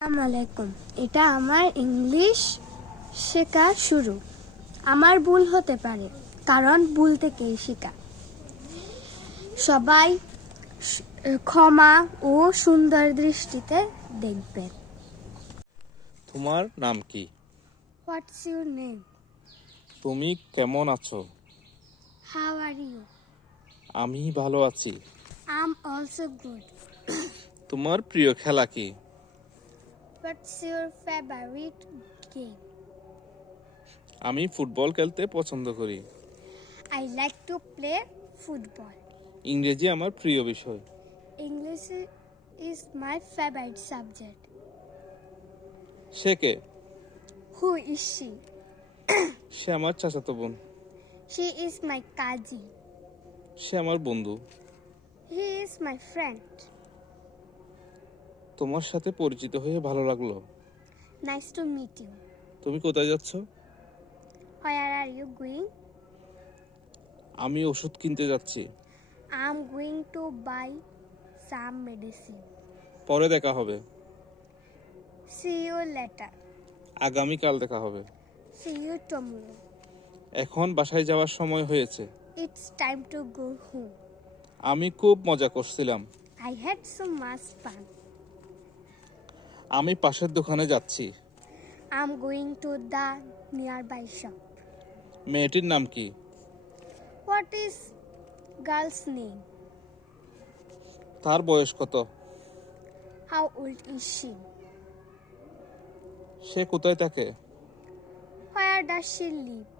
আসসালামু আলাইকুম। এটা আমার ইংলিশ শেখা শুরু। আমার ভুল হতে পারে, কারণ ভুল থেকেই শেখা। সবাই ক্ষমা ও সুন্দর দৃষ্টিতে দেখবেন। তোমার নাম কি? What's your name? তুমি কেমন আছো? How are you? আমি ভালো আছি। I am also good. তোমার প্রিয় খেলা কি? What's your favourite game? আমি ফুটবল খেলতে পছন্দ করি। I like to play football. ইংরেজি আমার প্রিয় বিষয়। English is my favourite subject. সে কে? Who is she? সে আমার চাচাতো বোন। She is my cousin. সে আমার বন্ধু। He is my friend. তোমার সাথে পরিচিত হয়ে ভালো লাগলো। Nice to meet you. তুমি কোথায় যাচ্ছ? Where are you going? আমি ওষুধ কিনতে যাচ্ছি। I'm going to buy some medicine. পরে দেখা হবে। See you later. আগামীকাল দেখা হবে। See you tomorrow. এখন বাসায় যাওয়ার সময় হয়েছে। It's time to go home. আমি খুব মজা করছিলাম। I had so much fun. আমি পাশের দোকানে যাচ্ছি। I'm going to the nearby shop. মেয়েটির নাম কি? What is girl's name? তার বয়স কত? How old is she? সে কোথায় থাকে? Where does she live?